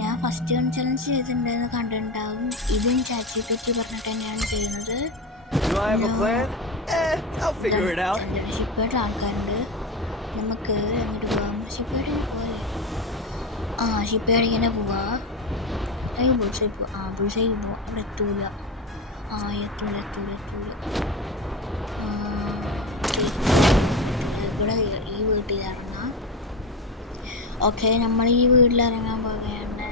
ഞാൻ first gun challenge ചെയ്തിട്ടുണ്ടെന്ന് കണ്ടിട്ടുണ്ടാവും. ഇതും ChatGPT പറഞ്ഞിട്ട് തന്നെയാണ് ചെയ്യുന്നത്. ഷിപ്പേഡ് ആൾക്കാരുണ്ട്. നമുക്ക് അങ്ങോട്ട് പോവാം. ഷിപ്പേഡ് പോലെ ഷിപ്പേഡ് ഇങ്ങനെ പോവാ. ബുൾസൈ പോവാ. ബുൾസൈ പോവാ. ഇവിടെ എത്തൂല. എത്തൂല. ഇവിടെ ഈ വീട്ടിൽ ഇറങ്ങാം. ഓക്കെ, നമ്മൾ ഈ വീട്ടിൽ ഇറങ്ങാൻ പോവുകയാണ്.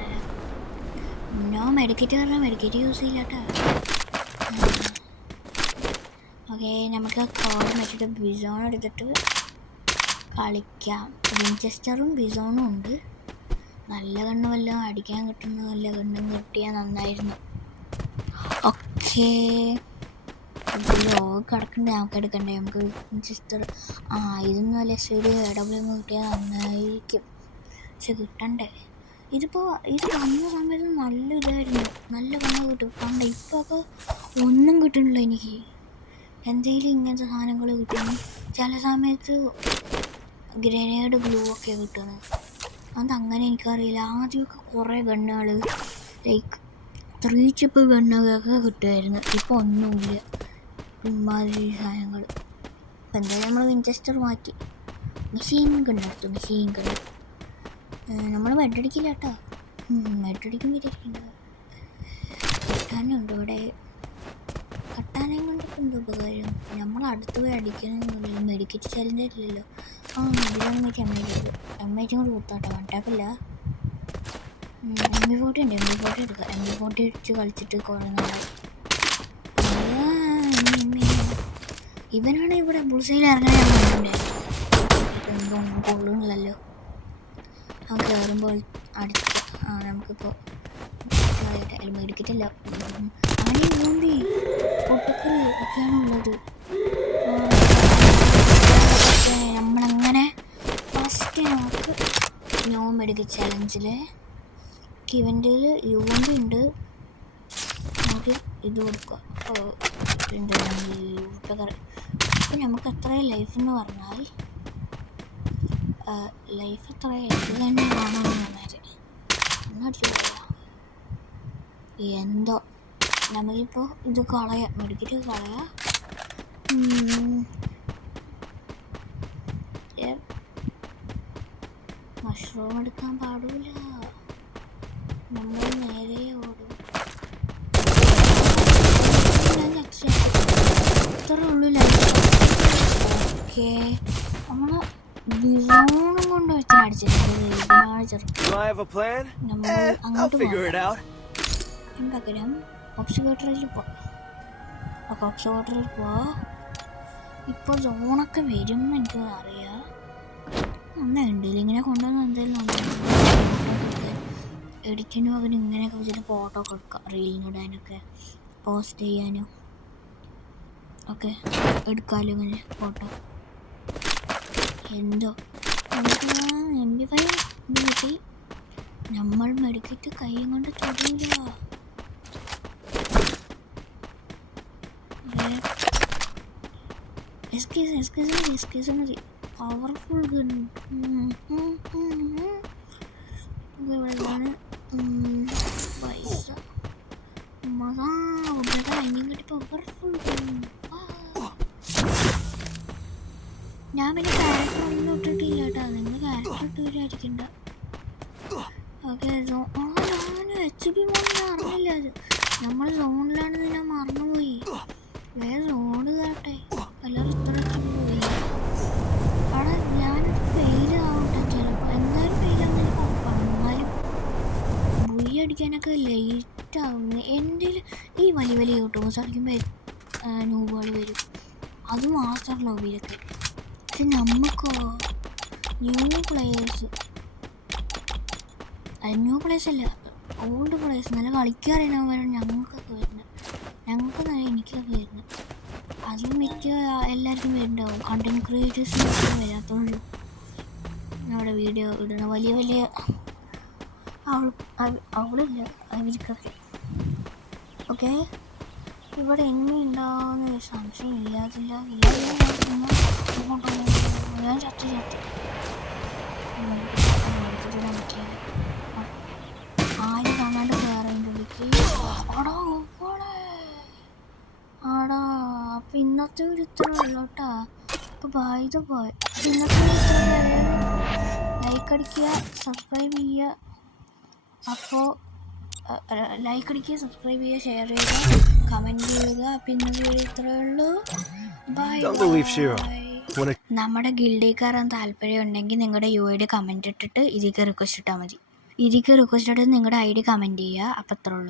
മെഡിക്കറ്റ് പറഞ്ഞാൽ മെഡിക്കറ്റ് യൂസ് ചെയ്യില്ല കേട്ടോ. ഓക്കെ, നമുക്ക് കോഡ് വെച്ചിട്ട് ബിസോൺ എടുത്തിട്ട് കളിക്കാം. വിൻചെസ്റ്ററും ബിസോണും ഉണ്ട്. നല്ല കണ്ണ് വല്ലതും അടിക്കാൻ കിട്ടുന്ന വല്ല കണ്ണും കിട്ടിയാൽ നന്നായിരുന്നു. ഓക്കെ, കിടക്കണ്ടേ, നമുക്ക് എടുക്കണ്ടേ. നമുക്ക് വിൻചെസ്റ്റർ ഇതൊന്നും അല്ല, ശരി AW കിട്ടിയാൽ നന്നായിരിക്കും. പക്ഷെ കിട്ടണ്ടേ. ഇത് വന്ന സമയത്ത് നല്ല ഇതായിരുന്നു, നല്ല കണ്ണ് കിട്ടും. കണ്ട ഇപ്പോൾ ഒക്കെ ഒന്നും കിട്ടണില്ല എനിക്ക്. എന്തെങ്കിലും ഇങ്ങനത്തെ സാധനങ്ങൾ കിട്ടുന്നു. ചില സമയത്ത് ഗ്രനേഡ് ഗ്ലൂ ഒക്കെ കിട്ടുന്നു. അതങ്ങനെ എനിക്കറിയില്ല. ആദ്യമൊക്കെ കുറേ ഗണ്ണുകൾ ലൈക്ക് 3 ചിപ്പ് ഗണ്ണുകളൊക്കെ കിട്ടുമായിരുന്നു. ഇപ്പോൾ ഒന്നുമില്ല ഇമാതിരി സാധനങ്ങൾ. അപ്പം എന്തായാലും നമ്മൾ വിൻചെസ്റ്റർ മാറ്റി മെഷീൻ ഗണ്ണെടുത്തു. മെഷീൻ ഗണ്ണ് നമ്മൾ വെട്ടടിക്കില്ല കേട്ടോ. വെട്ടടിക്കും വിചാരിക്കണ്ട. കട്ടാനുണ്ട് ഇവിടെ. കട്ടാനയും കൊണ്ടൊക്കെ എന്താ ഉപകാരം? നമ്മൾ അടുത്ത് പോയി അടിക്കണമെന്നില്ല. മെഡിക്കറ്റ് ചലഞ്ച് ഇല്ലല്ലോ. ഇതിലൊന്നും എമ്മേച്ചും കൂടി കുത്താട്ടോ. വണ്ടാക്കില്ല. MP40 ഉണ്ട്. MP40 എടുക്കുക. MP40 അടിച്ച് കളിച്ചിട്ട് കുറേ നാളായി. ഇവനാണ് ഇവിടെ ബുൾസൈൽ ഇറങ്ങാൻ എന്തൊന്നും കൊള്ളുന്നില്ലല്ലോ. കയറുമ്പോൾ അടിച്ച നമുക്കിപ്പോൾ മെഡിക്കറ്റില്ല. അങ്ങനെ ഊമ്പി പൊട്ടക്ക് ഒക്കെയാണ് ഉള്ളത്. നമ്മളങ്ങനെ ഫസ്റ്റ് നമുക്ക് നോ മെഡിക്കൽ ചലഞ്ചിൽ ഇവൻ്റെ യൂമ്പി ഉണ്ട്. നമുക്ക് ഇത് കൊടുക്കുക. അപ്പം നമുക്ക് എത്ര ലൈഫ് എന്ന് പറഞ്ഞാൽ ലൈഫ് എത്ര ഇത് തന്നെ കാണാമെന്ന് പറഞ്ഞാൽ എന്നടിച്ചു പോയാ എന്തോ. നമുക്കിപ്പോൾ ഇത് കളയാം, മെഡിക്കറ്റ് കളയാം. മഷ്റൂം എടുക്കാൻ പാടില്ല. നമ്മൾ നേരെ ഓടും. ഇത്ര ഉള്ളു ലൈഫ്. ഓക്കെ, നമ്മൾ ബിസോണും കൊണ്ട് വെച്ചടിച്ചിട്ടുണ്ട്. നമ്മൾ അങ്ങോട്ട് പകരം ഒബ്സർവേറ്ററിൽ പോവാം. ഒബ്സർവേറ്ററിൽ പോവാം. ഇപ്പോൾ സോണൊക്കെ വരും എനിക്ക് അറിയാം. ഒന്നുണ്ടില്ല ഇങ്ങനെ കൊണ്ടുവന്ന് എന്തായാലും എഡിറ്റിനും അവന് ഇങ്ങനെയൊക്കെ വെച്ചിട്ട് ഫോട്ടോ ഒക്കെ എടുക്കാം. റീലിനിടാനൊക്കെ പോസ്റ്റ് ചെയ്യാനും ഒക്കെ എടുക്കാമല്ലോ ഇങ്ങനെ ഫോട്ടോ. എന്തോ MP5 കിട്ടി. നമ്മൾ മെഡിക്കറ്റ് കൈ കൊണ്ട് തൊടില്ല. എസ്കേസ് മതി. പവർഫുൾ ഗൺ ഇവിടെയാണ് പൈസ. അതിനും കിട്ടി പവർഫുൾ ഗൺ. ഞാൻ പിന്നെ ക്യാരക്ടർ ഒന്നും ഇട്ടിട്ടില്ല കേട്ടോ. നിങ്ങൾ ക്യാരക്ടർ ഇട്ടുവരായിരിക്കണ്ട. ഓക്കെ, ഞാൻ HP മോഡിൽ അറിഞ്ഞില്ല. അത് നമ്മൾ സോണിലാണെന്ന് ഞാൻ മറന്നുപോയി. വേറെ സോണ് കാട്ടെ. എല്ലാവരും ഇത്ര HP പോയി. അവിടെ ഞാനത് ഫെയിൽ ആവട്ടെ ചിലപ്പോൾ. എന്തായാലും ഫെയിൽ ആവുന്നതിന് കുഴപ്പമാണ്. എന്നാലും ബുയി അടിക്കാനൊക്കെ ലേറ്റ് ആവുന്നു. എൻ്റെ ഈ വലിയ യൂട്യൂബേഴ്സ് അടിക്കുമ്പോൾ നൂബുകൾ വരും. അത് മാത്രമല്ല ലോബിയിലൊക്കെ. പക്ഷെ നമുക്കോ ന്യൂ പ്ലേയേഴ്സ് അല്ല, ഓൾഡ് പ്ലേയേഴ്സ് നല്ല കളിക്കാറിയവരാണ് ഞങ്ങൾക്കൊക്കെ വരുന്നത്. ഞങ്ങൾക്കെന്നല്ല എനിക്കൊക്കെ വരുന്നത്. അതും മിക്ക എല്ലാവർക്കും വരുന്നുണ്ടാവും. കണ്ടൻറ് ക്രിയേറ്റേഴ്സിനൊക്കെ വരാത്തുള്ളൂ. അവിടെ വീഡിയോ ഇടുന്ന വലിയ അവളില്ല അവർക്കൊക്കെ. ഓക്കെ, ഇവിടെ എന്നെ ഉണ്ടാവുന്ന സംശയം ഇല്ലാതില്ല. ഞാൻ ചത്തി എടുത്തിട്ടിടാൻ പറ്റില്ല. ആരും കാണാണ്ട് കയറതിൻ്റെ ഉള്ളിലേക്ക്. ആടാ ഓളെ ആടാ. അപ്പം ഇന്നത്തെ ഒരു ഇത്ര ഉള്ളു കേട്ടാ. അപ്പോൾ ബായ് പോയി. അപ്പം ഇന്നത്തെ ഒരു ഇത്ര ലൈക്ക് അടിക്കുക, സബ്സ്ക്രൈബ് ചെയ്യുക. അപ്പോൾ ലൈക്ക് അടിക്കുക, സബ്സ്ക്രൈബ് ചെയ്യുക, ഷെയർ ചെയ്യുക, കമൻറ്റ് ചെയ്യുക. അപ്പം ഇന്നത്തെ ഒരു ഇത്രയേ ഉള്ളൂ. Bye bye. നമ്മുടെ ഗിൽഡിൽ കയറാൻ താല്പര്യം ഉണ്ടെങ്കിൽ നിങ്ങളുടെ UID കമൻറ്റ് ഇട്ടിട്ട് ഇതിലേക്ക് റിക്വസ്റ്റ് ഇട്ടാൽ മതി. ഇതിലേക്ക് റിക്വസ്റ്റ് ഇട്ടിട്ട് നിങ്ങളുടെ ID കമൻറ്റ് ചെയ്യുക. അപ്പം അത്രേ ഉള്ളൂ.